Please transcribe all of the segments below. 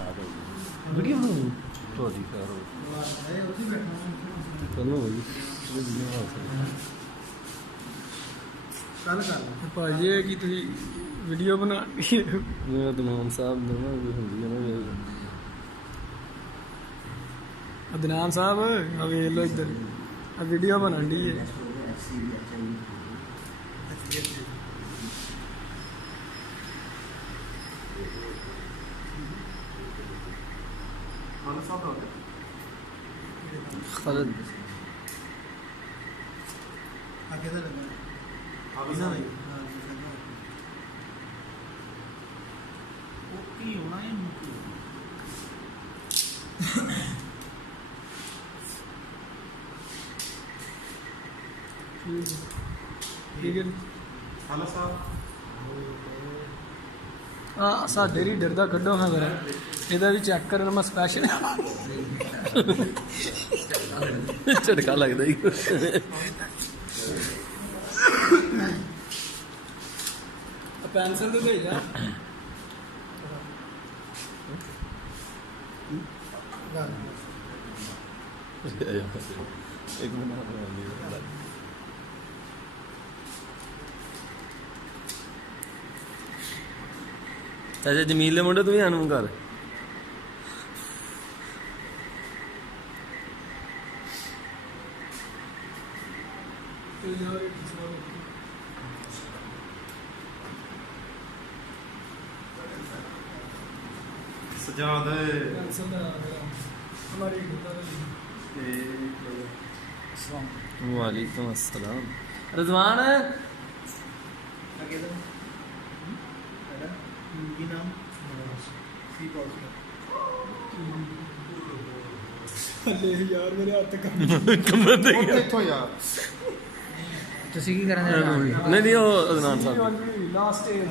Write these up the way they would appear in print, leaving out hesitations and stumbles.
Start हो गई video बनाओ तो अधिकार हो चलो भाई वीडियो ਕੱਲ ਕਰ ਭਾਜੀ ਇਹ ਕੀ ਤੁਸੀਂ ਵੀਡੀਓ ਬਣਾਉਣੀ ਹੈ ਮੇਰਾ ਦਮਾਮ ਸਾਹਿਬ ਨੇ ਨਾ ਹੁੰਦੀ ਹੈ ਨਾ ਅਦਨਾਨ ਸਾਹਿਬ ਆ ਵੇਖ ਲੋ ਇੱਧਰ ਆ ਵੀਡੀਓ ਬਣਨ ਦੀ ਹੈ खालिद आगे से लगा आगे से भाई ओके होना है ठीक है हेलो साहब हाँ साढ़े रीडर का कड्डो हाँ करा ਇਹਦਾ ਵੀ ਚੈੱਕ ਕਰਨ ਮੈਂ ਸਪੈਸ਼ਲ ਝਟਕਾ ਲੱਗਦਾ ਹੀ ਪੈਨਸਲ ਤੇ ਭੇਜ ਜਾ ਇੱਕ ਮਿੰਟ ਅੱਛਾ ਜਮੀਲ ਦੇ ਮੁੰਡੇ ਤੂੰ ਵੀ ਆਨੂੰ ਕਰ सजाद वालेकुम अस्सलाम रिजवान ਯਾਰ ਮੇਰੇ ਹੱਥ ਕੰਮ ਕੰਮਦੇ ਕਿੱਥੋਂ ਯਾਰ ਤੁਸੀਂ ਕੀ ਕਰਨ ਦੇ ਨਹੀਂ ਨਹੀਂ ਉਹ ਅਦਨਾਨ ਸਾਹਿਬ ਲਾਸਟ ਏ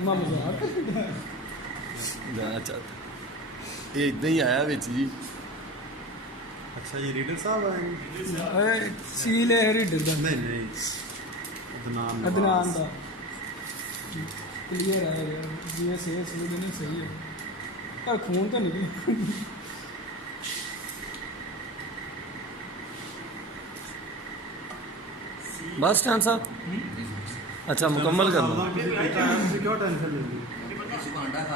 ਮਾਮਾ ਮਜ਼ਾਕ ਜਾ ਚੱਲ ਇਹ ਇਦਾਂ ਹੀ ਆਇਆ ਵਿੱਚ ਜੀ अच्छा ये रीडर साहब आए ਓਏ ਸੀਲ ਹੈ ਰੀਡਰ ਦਾ नहीं नहीं ਅਦਨਾਨ ਦਾ ਕਲੀਅਰ ਹੈ ਯਾਰ ਜਿਵੇਂ ਸੇਲ ਸੁਣ ਨਹੀਂ ਸਹੀ ਹੈ ਪਰ ਖੂਨ ਤਾਂ ਨਿਕਲੀ बस स्टैंड साहब अच्छा मुकम्मल कर लो क्यों टेंशन लेंगे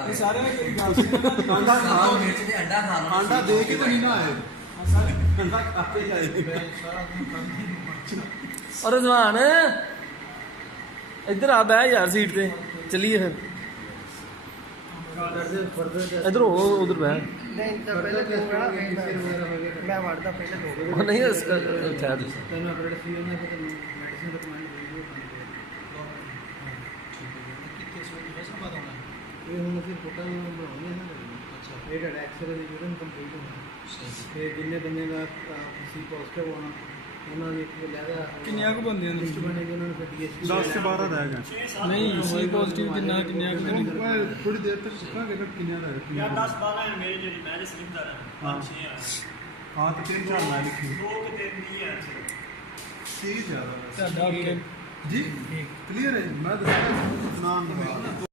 ਇਹ ਸਾਰੇ ਮੇਰੀ ਗੱਲ ਸੁਣੋ अंडा खा ਮਿਰਚ ਦੇ ਅੰਡਾ ਖਾ ਲਓ अंडा दे के तो नहीं ना आए अंडा खाते ही आए और रिजवान इधर आ बह यार सीट पे चलिए फिर इधर हो उधर बह ਨਹੀਂ ਤਾਂ ਪਹਿਲਾਂ ਮੈਂ ਵੜਦਾ ਪਹਿਲਾਂ ਦੋ नहीं ठहर ਤੈਨੂੰ ਅਪਡੇਟ ਸੀ ਉਹਨਾਂ ਤੇ ਮੈਡੀਸਿਨ ਰਿਕਮੈਂਡ ਵੀਡੀਓ ਕਿੱਥੇ ਸੋਚ ਬਸ ਬਾਤ ਹੋਣਾ ਇਹ ਹੁਣ ਫਿਰ ਫੋਟੋ ਬਣਾਉਣੀ ਹੈ ਨਾ ਅੱਛਾ ਇਹ ਡਾਟਾ ਐਕਸਰੇ ਦੀ ਯੂਰਨ ਕੰਪਲੀਟ ਹੋਣਾ ਤੇ ਜਿੰਨੇ ਬੰਦੇ ਦਾ ਸੀ ਪੋਜ਼ਿਟਿਵ ਹੋਣਾ ਉਹਨਾਂ ਨੇ ਇੱਕ ਲੈਦਾ ਕਿੰਨੀਆਂ ਕੁ ਬੰਦੇ ਨੇ ਲਿਸਟ ਬਣੇਗੀ ਉਹਨਾਂ ਨੂੰ ਫਿਰ ਡੀਐਸਪੀ 10 से 12 रहेगा ਨਹੀਂ ਸੀ ਪੋਜ਼ਿਟਿਵ ਕਿੰਨਾ ਕਿੰਨੀਆਂ ਕੁ ਨਹੀਂ थोड़ी देर तक रुकांगे ना किन्या यार रहेगा 10 12 है मेरी जेडी मैं जिस लिखता रहा हाँ। 5 6 है हाँ तो 3 4 ना लिखी दो के 3 नहीं है ठीक है ਤੁਹਾਡਾ जी क्लियर है मैं नाम